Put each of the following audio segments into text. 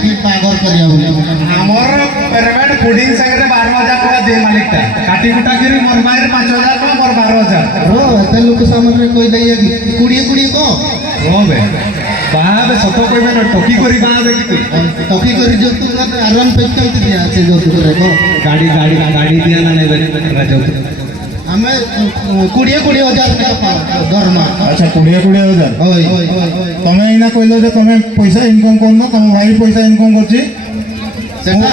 ଟିକେ ପାଗର କରିବା ବୋଲି ଆମର ପେମେଣ୍ଟ ପୁଡିଂ ସାଙ୍ଗରେ 12,000 ଟଙ୍କା ଦେ ମାଲିକଟା କାଟି କୁଟା କରି ମୋର ବାଇରେ 5,000 ଟଙ୍କା ମୋର 12,000 ରୋ ଏତେ ଲୋକ ସାମନେ କହି ଦଇଆ କି କୁଡ଼ିଏ କୁଡ଼ିଏ କହ ରୋ ବେ ବାହାବେ ସତ କହିବେ ନା ଟକି କରି ବାହାବେ କି ତୁ ଟକି କରି ଯୌତୁକ ଆରାମ ପେ କେମିତି ଦିଆ ଅଛି ଯୌତୁକରେ କହ ଗାଡ଼ି ଦିଆ ନା ନେବେ ଯୌତୁକ ଆମେ 20,000 ଟଙ୍କା ଦରମା अच्छा 20,000 ହୋଇ तमें इना कहलो जे तमें पैसा इनकम करनो तम भाई पैसा इनकम करछि ସେଟା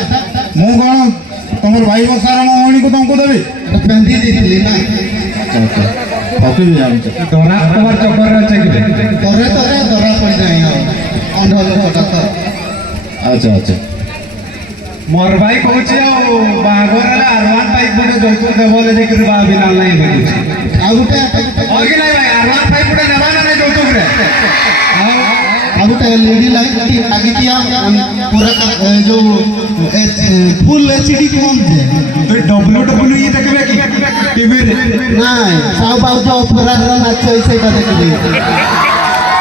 मु कोन तमर भाई बसार मोहनी को तुमको देबी पेंदी ଦେଇଥିଲି ନା अच्छा ओके भी जान ଧରା ଖବର ଚକ୍କରରେ ଅଛି କି ତରେ ଧରା ପଡ଼ି ନାହିଁ ଆଉ ଅନ୍ଧ ଲୋକଟା ତ अच्छा अच्छा ମୋର ଭାଇ କହୁଛି ଆଉ ବାହାଘର ହେଲେ ଆରୱାନ ପାଇପ ଗୋଟେ ଯୌତୁକ ଦେବ ହେଲେ ଯାଇକରି ବାହା ବିନା ନାହିଁ ବୋଲୁଛି ଆଉ ଗୋଟେ ହଁ କି ନାଇଁ ଭାଇ ଆରୱାନ ପାଇପ ଗୋଟେ ନେବା ନା ନାଇଁ ଯୌତୁକରେ ଆଉ ଗୋଟେ ଲେଡି ଲାଗିଥିଲା ପୁରା ଯୋଉ ফুল এসিডি কোন যে তুই WWE দেখবে কি টিভিরে নাই সাউ বাউ যে অপরাধ নাচ সেইটা দেখবি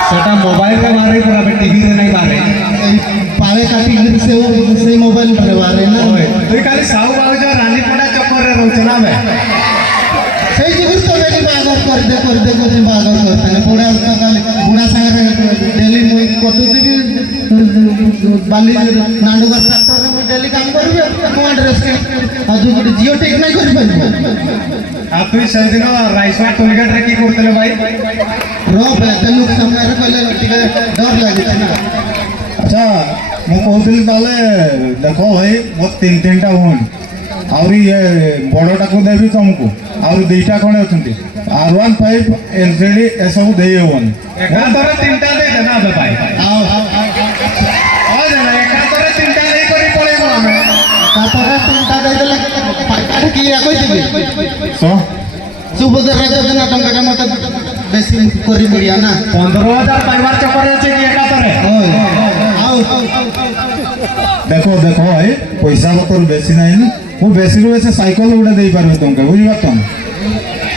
সেটা মোবাইলে মারে পুরা টিভিরে নাই মারে পালে কাটি সেই মোবাইল রে মারে না তুই খালি সাউ বাউ যে রানী পড়া চক্করে রହୁଛ না বে সেই জিনিস তো বেশি বাগর করতে বাগর করতে বুড়া সকালে বুড়া সাগরে ডেলি মুই কটুদিবি বালি নান্ডুগর ট্রাক্টরে মুই ডেলি কাম করবে কোন ড্রেস কে আজ গুটি জিও টেক নাই করি পারবো আর তুই সেদিন রাইসওয়ার টোলগেটরে কি করতেলে ভাই রব এতে লোক সামনে কইলে টিকে ডর লাগিছে না अच्छा मु कहूली ताले देखो भाई मो तीन टा भउन आउरी ये बड़टा को देबी तुमको आउरी दुईटा कोने अछंती R15 LCD ए सब देई होवन एकातरे तीनटा दे देना बे भाई आओ ओ देना एकातरे तीनटा नहीं करी पड़ेबो हमें তারপরে তিনটা দেইলে পাইকার কি কই দিবি सो সুবদর যোজনা টঙ্কাটা মত বেশি করি বড়িয়া না 15,000 পাইবার চক্করে আছে কি একাতরে ওই आओ देखो देखो भाई पैसा पतर बेसी नहीं ना मु बेसी रो बेसी साइकिल उडा देई पारबे तुमके बुझि बातन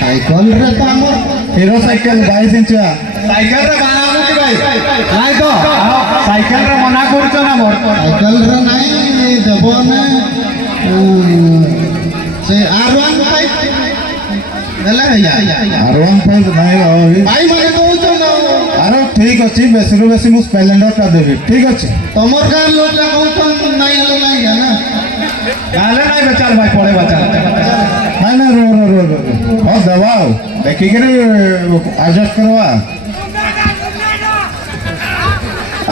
साइकिल रे तो हमर हीरो साइकिल 22 इंचिया साइकेल रे बानाबो कि भाई নাই তো সাইকেল রে মনা করছ না মোর साइकिल रे नहीं देबो ने से R1 पाइप देला भैया R15 नहीं भाई भाई माने कहउछ ना अरे ठीक अच्छी बेसी रो बेसी मु स्प्लेंडर टा देबी ठीक अच्छे तमर गां लोग कहउछ नहीं हलो नहीं है ना गाले नहीं बेचाल भाई पड़े बचा नहीं नहीं रो हाँ दबाओ देखी के एडजस्ट करवा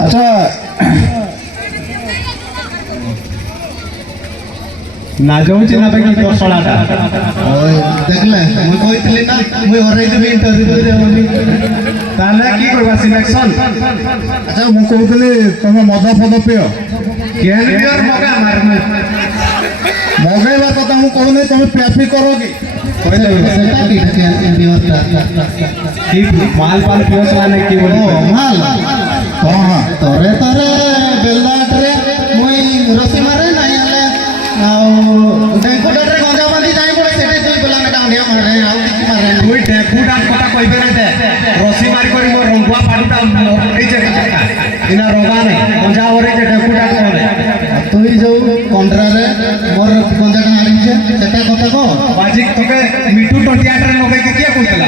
अच्छा না যাଉଛି না বাকি তোর সড়াটা ওই দেখলে মুই কইতলি না মুই হরাই দেবি ইন্টারভিউ দেবনি তাহলে কি করবা সিলেকশন अच्छा मु कहूली तुम मद फद पियो কেন বিয়ার মগা মারমু मगेबा कथा मु कहूनी तुम पियापी करो कि সেটা কি বিমানটা কি মাল পাল পিওস মানে কি বলি ও মাল हाँ हाँ তরে বেলাটরে মুই রসি মারে নাই হলে আও ডেঙ্কুডরে গঞ্জা বাঁধি যাই পড়ে সেটে দুই বেলা না ডাউনিয়া মারে আও কিছু মারে না তুই ডেপুটার কথা কইবে না দে রসি মারি করি মোর রঙ্গুয়া পাড়ুটা এই যে ইনা রোগা নাই গঞ্জা ওরে যে ডেপুটা করে তুই যাও কন্ড্রারে মোর গঞ্জাটা আনিছে সেটা কথা কো বাজি তোকে মিটু টটিয়াটরে লগাই কে কিয়া কইতলা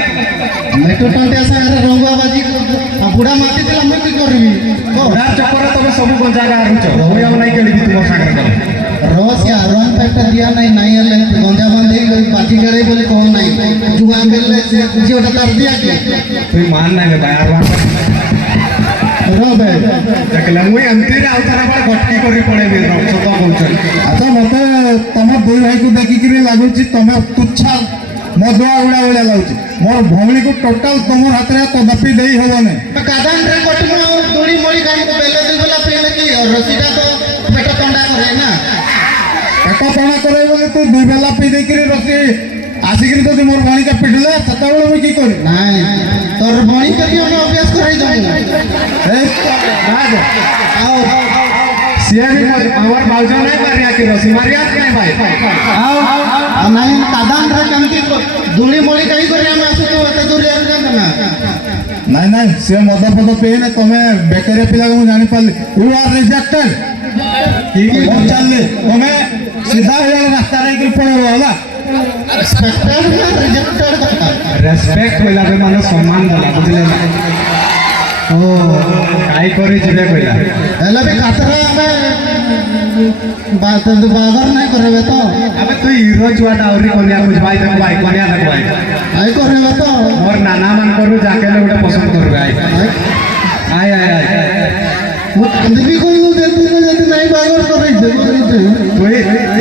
মেট্রো টন্টিয়া সাগরে রঙ্গুয়া বাজি বুড়া মাটি দিলা মুই কি করবি কো ওরা চক্করে তবে সবু গঞ্জা গা আরুছ ওই আম নাই কেলি তোমার সাগরে করে রস কে আরন পেটা দিয়া নাই হলে গঞ্জা বাঁধি বাজি গড়াই বলে কো নাই জুয়া বেললে যে ওটা তার দিয়া কি তুই মান নাই ভাই আর রবে দেখলে মুই এমতিরে আউতারা পর গটকি করি পড়েবি সত বলছ अच्छा मत तुम दुई भाई को देखिक लगुच तुम तुच्छा मदुआ उड़ा उड़ा लगुच मोर भौणी को टोटाल तुम हाथ में कदापि दे हेबने কাদান রে কটমু দড়ি মড়ি গান কো বেলে দুই বেলা পেলে কি রসিটা তো পেট ঠান্ডা করে না पेट टणा करे बोले तू दुई बेला पी देकर रसी आसिक तो मोर भौणी का पिटला सता बेला मुई की करी নাই তোর বড়ি করি আমি অভ্যাস করাই দেবো আও সিয়া भी আমার বাউজা নাই মারিয়া কি রসি মারিয়া নাই ভাই আও নাই কাদান রে কেমতি দড়ি মড়ি কাই করে আমি আসু তো এত দূরে আর যাব না ନାଇଁ ନାଇଁ ସେ ମଦ ଫଦ ପିଇନେ ତମେ ବେକାରିଆ ପିଲାକୁ ମୁଁ ଜାଣିପାରିଲି ୟୁ ଆର୍ ରିଜେକ୍ଟେଡ ଚାଲିଲେ ତମେ ସିଧା ହେଇଗଲେ ରାସ୍ତାରେ ହେଇକି ପଳେଇବ ହେଲା ରେସ୍ପେକ୍ଟେଡ ନା ରିଜେକ୍ଟେଡ କଥା ରେସ୍ପେକ୍ଟ କହିଲା ବେ ମାନେ ସମ୍ମାନ ଦେଲା ବୁଝିଲେ ନା ଓ କାଇ କରି ଯିବେ କହିଲା ହେଲେ ବି କାତରା ଆମେ ବାହାଘର ନାଇଁ କରିବେ ତ আবে তুই হিরো ছুয়াটা আউরি কনিয়া খুঁজবাই দেখো ভাই কনিয়া দেখো ভাই আই କରିବେ ତ মোর নানা মান করু যাকে গোটে পছন্দ করবে আই আই আই আই ମୁଁ କାନ୍ଦିବି କହିବୁ ଯଦି ନାଇଁ ବାହାଘର କରେଇଦେ তুই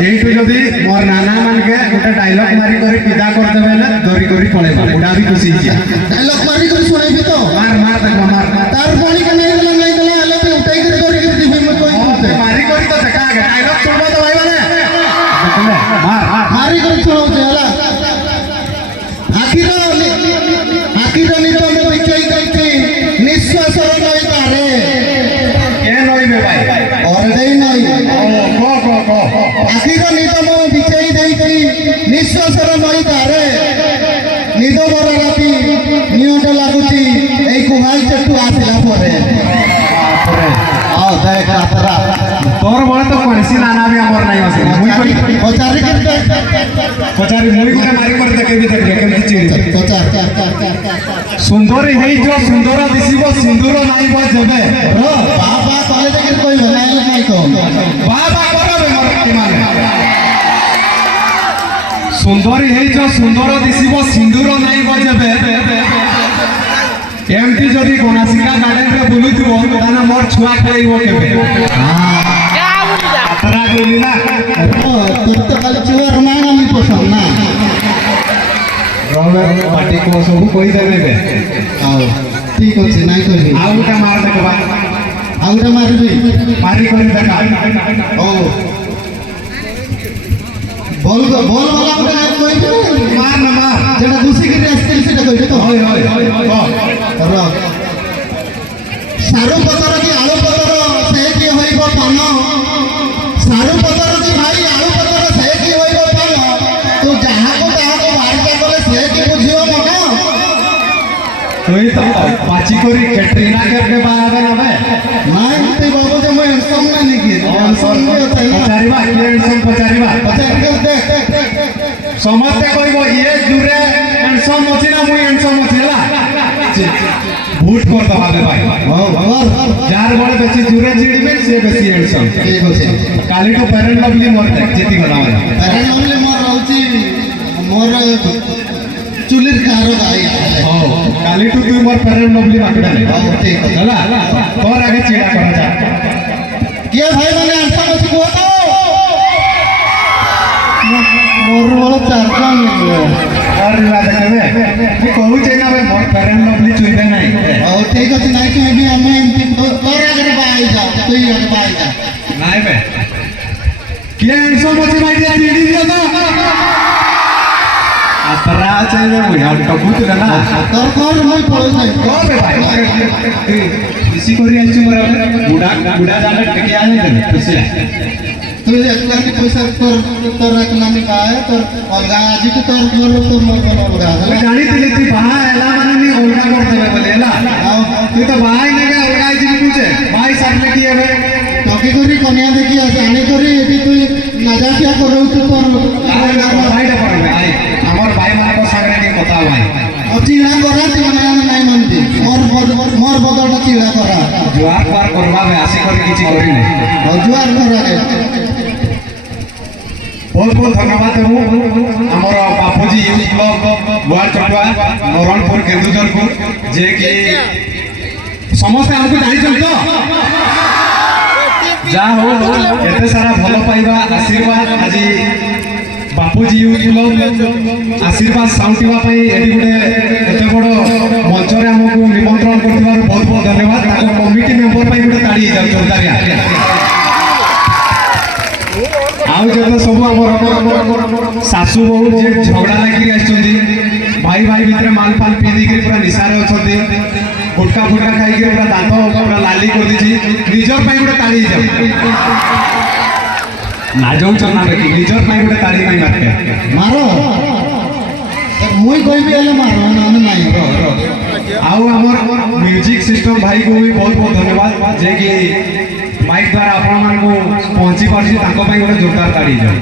এইটু যদি মোর নানা মানকে গোটে ডায়লগ মারি করে বিদা করদেবে না দরি করি পড়েবা ওটা भी খুশি হইছে ডায়লগ মারি କରି ଶୁଣେଇବି ତ মার মার দেখো মার ତାର ପାଣି କେ ନାଇଁ ଦେଲା ହେଲେ ବି ଉଠାଇ କରି ଧରିକି ଯିବି ମୁଁ କହିବି মারি করি তো দেখা আগে ডায়লগ শুনবো তো ভাই মানে দেখলে মার মার ମାରି କରି ଶୁଣଉଛି ହେଲା ଆଖିର ନିଦ ମୁଁ ବିଛେଇ ଦେଇଛି ନିଶ୍ୱାସର ନଈତାରେ কে নইবে ভাই ଅରଡ଼େଇ ନଈ ক ক ক ଆଖିର ନିଦ ମୁଁ ବିଛେଇ ଦେଇଛି ନିଶ୍ୱାସର ନଈତାରେ ନିଦ ମୋର ରାତି ନିଅଣ୍ଟ ଲାଗୁଛି ଏଇ କୁହାଇ ଚଟୁ ଆସିଲା ପରେ ଆଉ ଦେଖ ରାତରା তোর বড় তো কইছি নানা भी আমার নাই আছে মুই কই ପଚାରି পচারি মুই গুটে মারি করে দেখেবি দেখবে কেমতি চিড়ি ପଚାର সুন্দরী ହେଇଛ সুন্দর দিশিব সিন্দুর নাইব যেবে ବାବା କଲେ ଦେଖିକି କହିବ ନାଇଁ ନାଇଁ କହ বাবা করবে মরতি মানে সুন্দরী ହେଇଛ সুন্দর দিশিব সিন্দুর নাইব যেবে এমতি যদি গণাশিকা গার্ডেন রে বুলুথিব তাহলে মোর ছুয়া খাইব কেবে আতরা কইলি না তোর তো খালি চুয়ার নাম আমি পছন্দ না রবে পাটি কো সবু কই দেবে ଆଉ ଠିକ ଅଛି ନାଇଁ କହିବି ଆଉ কে মার দেখবা ଆଉ ଗୋଟେ ମାରିବି মারি করে দেখা ହଉ বল বল বালা ଗୋଟେ ନାଇଁ କହିବି মার না মার যেটা দুষিକିରି ଆସିଥିଲି ସେଟା କହିବି ତ হয় হয় হয় ର ସାରୁ ପତର କି ଆଳୁ ପତର ସେ କି ହୋଇବ ପାନ ସାରୁ ପତର କି ଭାଇ ଆଳୁ ପତର ସେ କି ହୋଇବ ପାନ ତୁ ଯାହାକୁ ବାରିକା କଲେ ସେ କି ବୁଝିବ ମନ তুই তো পাচি করি ক্যাটরিনা কেমনে বানাবে না বে ନାଇଁ ମତେ ବାବୁ ଯେ ମୁଁ ଏନ୍ସମ୍ ନାଇଁ କି ଏନ୍ସମ୍ ବି ଅଛି ନା পচারিবা কি এনসম পচারিবা ପଚାରିକି ଦେଖ সমস্তে কইব ইয়ে জুরে এনসম ଅଛି না মুই এনসম ଅଛି ହେଲା ভোট করতে হবে ভাই ହଉ କର যার বড় বেশি জুরে চিড়িবে সে বেশি এনসম ଠିକ ଅଛି কালি তো প্যারেন্ট লভলি মোর দেখ জিতি গলা মানে ପ୍ୟାରେଣ୍ଟ ନହେଲେ ମୋର ରହୁଛି ମୋର ଚୁଲିର କାର ଗାଈ হ্যাঁ কালি তো তুই মোর প্যারেন্ট লভলি বাকিটা নাই ହଉ ଠିକ ଅଛି ହେଲା তোর আগে চিড়া করা যা କିଏ ଭାଇମାନେ ଆନ୍ସର ଅଛି କୁହ ତ ମୋର ବଳ ଚାରିଟା ମିଳିବ और ला देखबे तू कहू छै ना वे मोर प्यारेंट लवली चुइबे নাই ହଉ ଠିକ ଅଛି ନାଇଁ କହିବି ଆମେ ଏମିତି ତୋର ଆଗରେ ବାହାଇ ଯା ତୁଇ ଆଗରେ ବାହାଇ ଯା নাই বে কি এনসম আছে ভাই দিয়া চিড়ি দিয়া তো আতরা চাইবে মুই আর টবুত না তোর কর মই পড়ে যাই কবে ভাই বেশি করি আইছি মোর বুড়া বুড়া জানে টেকে আনি দেবে খুশি তুই একলাকি পয়সা তোর একলামি পায় তোর অলগা আজি তো তোর বল তোর মোর বল অলগা আমি জানি তুই বাহা এলা মানে নি অলগা করতে হবে বলে এলা তুই তো বাহাই নেবে অলগা আইছি বুঝে ভাই সামনে কি হবে টকি করি কনিয়া দেখি আছে আনি করি এটি তুই নাজাকিয়া করৌ তো তোর ভাইটা পারবে আই আমার ভাই মানক সামনে নিয়ে কথা ভাই চিড়া করা তুই মানে নাই মানতি মোর বদলটা চিড়া করা জোয়ার পার করবা বে আসি করে কিছু করি নাই জুয়ার করা बहुत बहुत धन्यवाद देबू हमर बापूजी यूथ क्लब बुआर चटुआ नरणपुर केन्दुझरपुर जे कि समस्त हमको जानिछन तो जा हो एते सारा भलो पाइबा आशीर्वाद আজি बापूजी यूथ क्लब आशीर्वाद साउंटिवा पई एडी गुडे एते बड़ मंच रे हमको निमंत्रण करथिबार बहुत बहुत धन्यवाद ताको कमिटी मेंबर पई गुडे ताड़ी जाउ जोरदारिया आउ जब सब शाशु बहु जे झगड़ा लगी आछंती भाई भाई भितर माल पाल पी दी पूरा निशारे अछंती गुटका फुटका खाई के पूरा दांत पूरा लाली कर दीची निजर पाई गुटे ताड़ी जाऊ ना जाऊ चलना देखी निजर पाई गुटे ताड़ी नहीं मारते मारो ମୁଇଁ କହିବି ହେଲେ ମାର ନହେଲେ ନାଇଁ। ଆଉ ଆମର ମ୍ୟୁଜିକ୍ ସିଷ୍ଟମ ଭାଇକୁ ବି ବହୁତ ବହୁତ ଧନ୍ୟବାଦ ଯେ କି ମାଇକ୍ ଦ୍ୱାରା ଆପଣମାନଙ୍କୁ ପହଞ୍ଚି ପାରୁଛି, ତାଙ୍କ ପାଇଁ ଗୋଟେ ଜୋରଦାର ତାଳି ହେଇଯାଉ।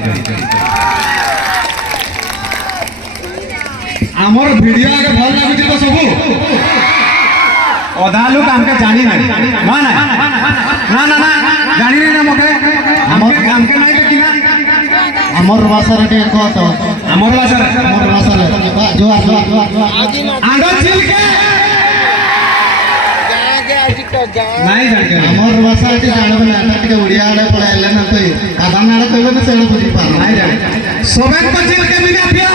ଆମର ଭିଡ଼ିଓ ଆଗେ ଭଲ ଲାଗୁଛି ତ ସବୁ? ଅଧା ଲୋକ ଆମକେ ଜାଣି ନାହିଁ ନା ନା ନା ନା ଜାଣି ନାହିଁ ନା ମକେ ଆମକେ ନାହିଁ ଦେଖି ନା ଆମର ଭାଷାରେ ଟିକେ କହ ତ। ଆମର ଭାଷାରେ ଜୁହାର ଜୁହାର ଆଣ୍ଡ ଚିଲକେ ନାଇଁ ଜାଣିକେ ଆମର ଭାଷା ଏଠି ଜାଣିବେ ନା, ଏଟା ଟିକେ ଓଡ଼ିଆ ଆଡ଼େ ପଳାଇଲେ ନା ତ ସାଧାରଣ ଆଡ଼େ କହିଲେ ନା ସେଟା ବୁଝିପାର ନାଇଁ ଜାଣି ସବେଙ୍କ ଚିଲକେ ମିନା ପିଆ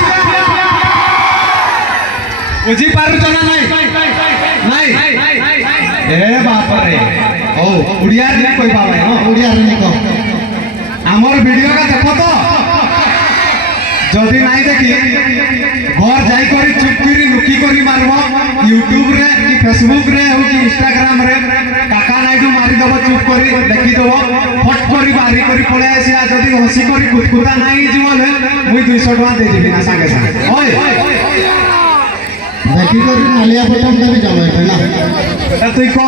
ବୁଝି ପାରୁଛ ନା ନାଇଁ? ନାଇଁ ଏ ବାପରେ ଓ ଓଡ଼ିଆ ରେ କହି ପାବେ ହଁ ଓଡ଼ିଆରେ ନି କହ। আমার ভিডিওটা দেখো তো, যদি নাই দেখি ঘর যাই করে চুপ করে লুকি করে মারব ইউটিউব রে কি ফেসবুক রে হো কি ইনস্টাগ্রাম রে কাকা নাইডু মারি দেব চুপ করে দেখি দেব ফট করে বাড়ি করে পড়ে আসি, আর যদি হসি করে কুতকুতা নাই জীবনে মুই 200 টাকা দিয়ে দিবি না সাঙ্গে সাঙ্গে। ওই দেখি করে নালিয়া বটমটা ବି ଜମେଇବେ ନା, এটা তুই ক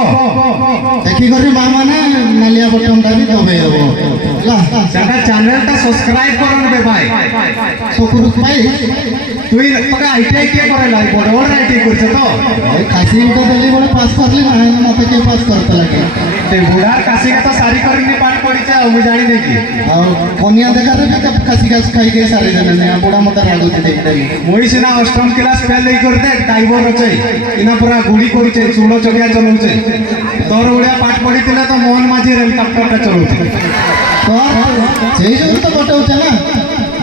দেখি করে মা মানে নালিয়া বটমটা ବି জমেই দেব ହେଲା। সেটা চ্যানেলটা সাবস্ক্রাইব করন বে ভাই। সুকুরুত ভাই তুই তোকে আইটিআই কে করে লাই বড় বড় আইটিআই করছে তো ওই খাসি উঠে দিলি বলে পাস করলি না, মতে কে পাস করতে লাগে। তে বুড়ার কাশি কে তো সারি করিনি পাঠ পড়িছে আর আমি জানি দেখি ଆଉ କନିଆ ଦେଖାରେ ବି ଖାସି ଖାସି ଖାଇକି ସାରି ଦେଲେ ବୁଢ଼ା ମତେ ରାଗୁଛି ଦେଖିଦେଲି। মুই সিনা অষ্টম ক্লাস ফেল এই করতে ড্রাইভার আছে ইনা পুরা গুড়ি করছে চুড় চকিয়া চলাউছে, তোর ওড়িয়া পাঠ পড়িছিলে তো মোহন মাঝি হেলিকপ্টারটা চলাউছে। ତ ସେଇ ଯୋଗୁଁ ତ ବଟାଉଛେ ନା,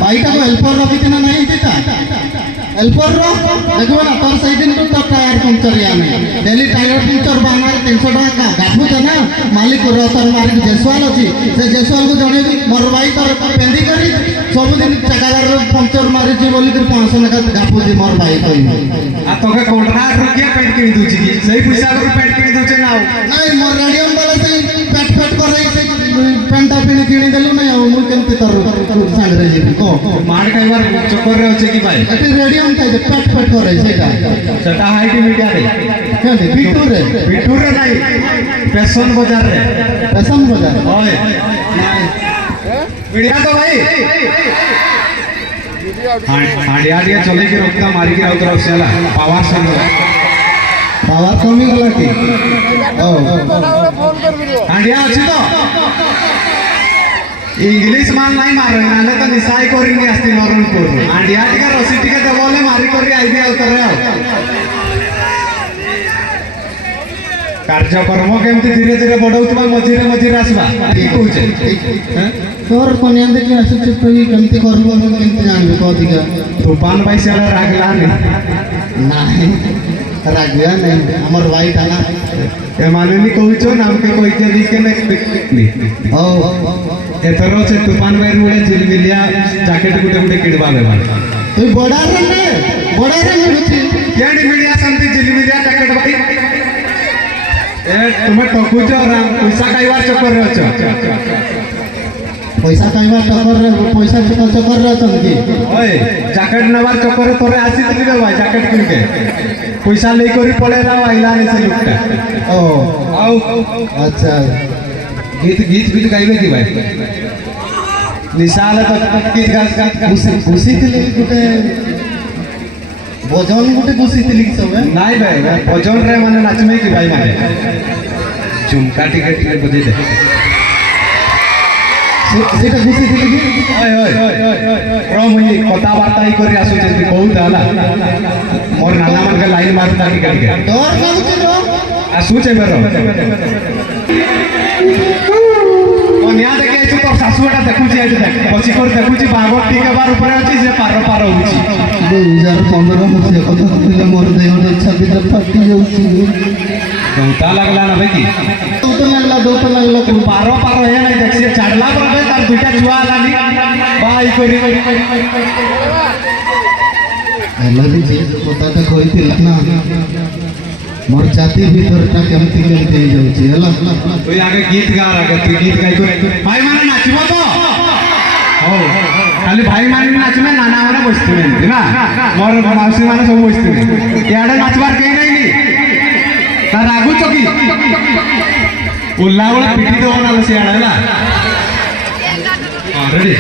ବାଇଟାକୁ ହେଲ୍ପର ରଖିଥିଲେ ନାହିଁ ସେଟା ହେଲ୍ପର ଦେଖିବ ନା ତୋର ସେଇ ଦିନଠୁ ତ ଟାୟାର ପଙ୍କଚର ଆମେ ଡେଲି ଟାୟାର ପଙ୍କଚର ବାହାନାରେ 300 ଟଙ୍କା ଗାଠୁଛେ ନା, ମାଲିକ ତୋର ମାଲିକ ଜେସୁଆଲ ଅଛି, ସେ ଜେସୁଆଲକୁ ଜଣେଇବି ମୋର ଭାଇ ତୋର ପେନ୍ଦି କରି ସବୁଦିନ ଚକାଦାର ପଙ୍କଚର ମାରିଛି ବୋଲିକିରି 500 ଲେଖା ଗାଠୁଛି ମୋର ଭାଇ କହିବି। আর তোকে কন্ট্রাক্ট রুকিয়া পেট কিনি দউছি কি সেই পয়সা করে পেট কিনি দউছে না ନାଇଁ ମୋର ରେଡ଼ିୟମ୍ ବାଲା ସେଇ ପ୍ୟାଟ୍ ଫ୍ୟାଟ୍ କରେଇ ସେଇ ପ୍ୟାଣ୍ଟଟା କିଣିଦେଲୁ ନାଇଁ ଆଉ ମୁଁ କେମିତି ତୋର ସାଙ୍ଗରେ ଯିବି କହ। মার খাইবার চক্করে আছে কি ভাই? ଏଠି ରେଡ଼ିୟମ୍ ଖାଇଦେ ପ୍ୟାଟ୍ ଫ୍ୟାଟ୍ କରେଇ ସେଇଟା সেটা হাইটি মিডিয়া রে କେମିତି ବିଟୁରେ বিটুরে নাই ফ্যাশন বাজার রে ରେଶମ ବଜାର ওই মিডিয়া তো ভাই হাঁড়িয়া দিয়ে চলে কি রক্তা মারি কি রাউত রসেলা পাওয়ার সঙ্গে ପାୱାର କମିଗଲା କି? হাঁড়িয়া আছে তো ইংলিশ মাল নাই মারে নালে তো নিশাই করিনি আসতি নরনপুর হাঁড়িয়া টিকে রসি টিকে দেব বলে মারি করি আইবি আউতরে আও কার্যক্রম কেমতি ধীরে ধীরে বড়াউতবা মঝিরে মঝিরে আসবা ঠিক কହୁছে ତୋର କନିଆ ଦେଖି ଆସୁଛୁ ତୁ କେମିତି କରିବୁ ମୁଁ କେମିତି ଜାଣିବି କହ ଅଧିକା। तूफान भाई से रागलानी ନାହିଁ ରାଗିବା ନାହିଁ ଆମର ଭାଇଟା ନା। ए माननी कहूचो नाम के कोई के लिखे ने ହଉ एथरो से तूफान भाई रुळे झिलमिलिया जैकेट गुटे गुटे किडबा लेबा ତୁଇ ବଡ଼ାରେ ମିଳୁଛି केडी मिलिया संति झिलमिलिया जैकेट भाई ए तुम्हें टकुचो राम पैसा काईबार चक्कर रे अछो ପଇସା ପାଇବା ଚକରରେ ପଇସା ଚକରରେ ଅଛନ୍ତି କି? ओए जैकेट नवार चक्कर रे तोरे आसी दिली बे भाई जैकेट किन के पैसा ले करी पळे राव आइला ने से लुकटा ଓ आउ ଆଚ୍ଛା गीत गीत गीत गाइबे की भाई निशाल तो गीत गास ଘୁଷିଥିଲି ଗୋଟେ ଭଜନ ଗୋଟେ ଘୁଷିଥିଲି କି ସବୁ ନାଇଁ ଭାଇ ଭଜନ ରେ ମାନେ ନାଚମେ କି ଭାଇ ମାନେ ଝୁମକା ଟିକେ ଟିକେ ବଜେଇ ଦେ ସେଇଟା ଘୁଷିଥିଲି କି? ଓଏ ଓଏ ର ମୁଇ କଥାବାର୍ତ୍ତା ହି କରି ଆସୁଛେ ତୁ ବହୁତ ହେଲା ମୋର ନାନା ମାନକେ ଲାଇନ ମାରୁତା ଟିକେ ଟିକେ ଡର ଲାଗୁଛି ର ଆସୁଛେ ବେର ଓ ନିଆ ଦେଖି ଆଇଛୁ ତୋର ଶାଶୁ ଏଟା ଦେଖୁଛି ଏଠି ଦେখ ବସି କରି ଦେଖୁଛି ବାଘ ଟିକେ ବାର ଉପରେ ଅଛି ସେ ପାର ପାର ହଉଛି 2015 ମସିହା କଥା କହିଲେ ମୋର ଦେହର ଇଚ୍ଛା ଭିତରେ ଫାଟି ଯାଉଛି। ଦଉତା ଲାଗଲା ନା ଦେଖି ଦୌତ ଲାଗିଲା ପାର ପାର ହେ ନାଇଁ ଦେଖ ସେ ଛାଡଲା ପରେ ତାର ଦୁଇଟା ଛୁଆ ହେଲାନି ବାଇ କରି ହେଲେ ବି ଯେ କଥାଟା କହିଥିଲା ନା ମୋର ଜାତି ଭିତରଟା କେମିତି କେମିତି ହେଇଯାଉଛି ହେଲା। তুই আগে গীত গা আগে তুই গীত গাই করে ভাই মানে নাচিব তো হও ଖାଲି ଭାଇମାନେ ନାଚବେ ନାନା ମାନେ ବସିଥିବେ ଏମିତି ନା ମୋର ମାଉସୀ ମାନେ ସବୁ ବସିଥିବେ ଇଆଡ଼େ ନାଚବାର କେହି ନାଇଁନି ତା ରାଗୁଛ କି ଓଲା ବେଳେ ପିଟି ଦେବ ନା ସିଆଡ଼େ ହେଲା ହଁ ରେଡ଼ି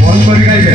ବନ୍ଦ କରି ଗାଇବେ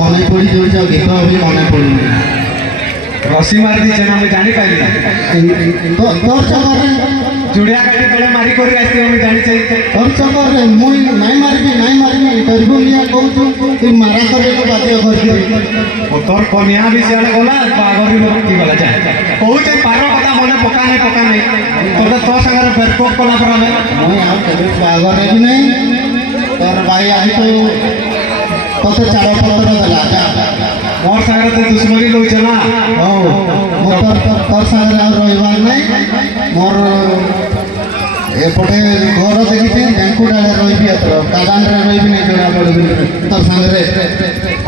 মনে পড়ি যাଉଛି ଆଉ ଗୀତ ବି ମନେ ପଡୁନି ରସି ମାରି ଦେଇଛେ ନା ମୁଁ ଜାଣିପାରିଲି ନା ତୋର ଚକରରେ ଜୁଡ଼ିଆ କାଟି ତଳେ ମାରି କରି ଆସିଥିବ ମୁଁ ଜାଣିଛି ତୋର ଚକରରେ ମୁଇଁ ନାଇଁ ମାରିବି କରିବୁ ନିଆ କହୁଛୁ ତୁଇ ମାରା କରିବାକୁ ବାଧ୍ୟ କରିବି তোর কনিয়া বি সিয়াড়ে গলা বাগরি কি গলা যায় কହୁছে পার কথা মনে পকা নাই তোর তো সাগরে বেরপক কলা পর আমি ମୁଇଁ ଆଉ କେବେ ବାହାଘର ବି ନାହିଁ ତୋର ଭାଇ ଆଜି ତୋତେ ଚାର ପତ୍ର ଦେଲା ଯା মোর সাগরে তো দুশ্মনী লইছে না ହଉ ମୁଁ ତୋର ସାଙ୍ଗରେ ଆଉ ରହିବାର ନାହିଁ ମୋର ଏପଟେ ଘର ଦେଖିଛି ବ୍ୟାଙ୍କୁଟାରେ ରହିବି ଏଥର କାଦାନରେ ରହିବି ନାହିଁ ଜଣା ପଡ଼ିବି ତୋର ସାଙ୍ଗରେ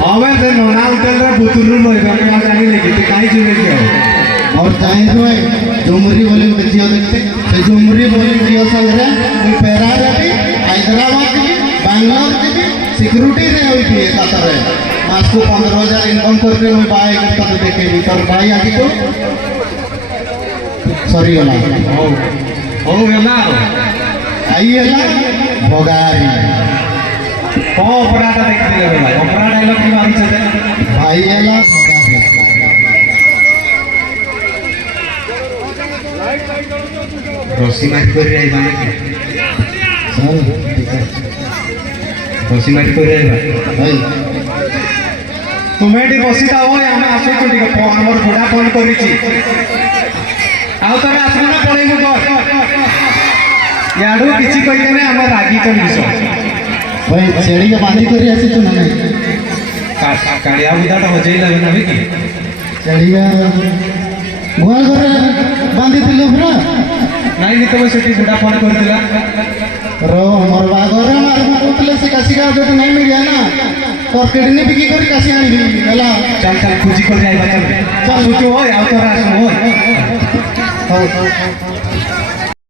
হবে সে নোনা হোটেলরে বুতুরু লইবে আমি জানি কি তুই কাই ଯିବେ কি और चाहिए झुमरी बोली गोटे झील देखते से झुमरी बोली झील सागर मुझे पेरा देवी हैदराबाद जी बांग्लोर जी सिक्यूरिटी रे हुई थी कतर मास को 15,000 इनकम करके मुझे भाई करता तो देखे भी तर भाई आगे तो सॉरी वाला हो गेला आई है ना भगारी को अपराधा देखते ले भाई अपराध डायलॉग की मारी छते भाई है ना রসি মারি করে আইবা নাকি রসি মারি করে আইবা भाई তুমি এটি বসি থাও আমি আসুଛୁ টিকে আমার ঘোড়া ফোন করেছি আউ তবে আসবো না পড়াইবু কর ইয়াডু কিছু কইকেনে আমার রাগি চলিছ भाई छेड़ी के बांधी करी आसी तू ना नहीं কাড়িয়া বুদাটা হজেই লাগে না কি छेड़िया गुआल घरे बांधी दिलो पुरा ନାଇଁ ନି ତମେ ସେଠି ଘୋଡା ଫୋନ କରିଥିଲା रो मोर बागरे मार मारुतले से कासी का जो नहीं मिलिया ना तोर किडनी बिकी करी कासी आनी गला ଚାଲ ଚାଲ ଖୋଜି କରି ଆଇବା ଚାଲ ଚାଲ ସୁଚୁ ହୋଇ ଆଉ ତୋର ଆସୁ ହୋଇ हो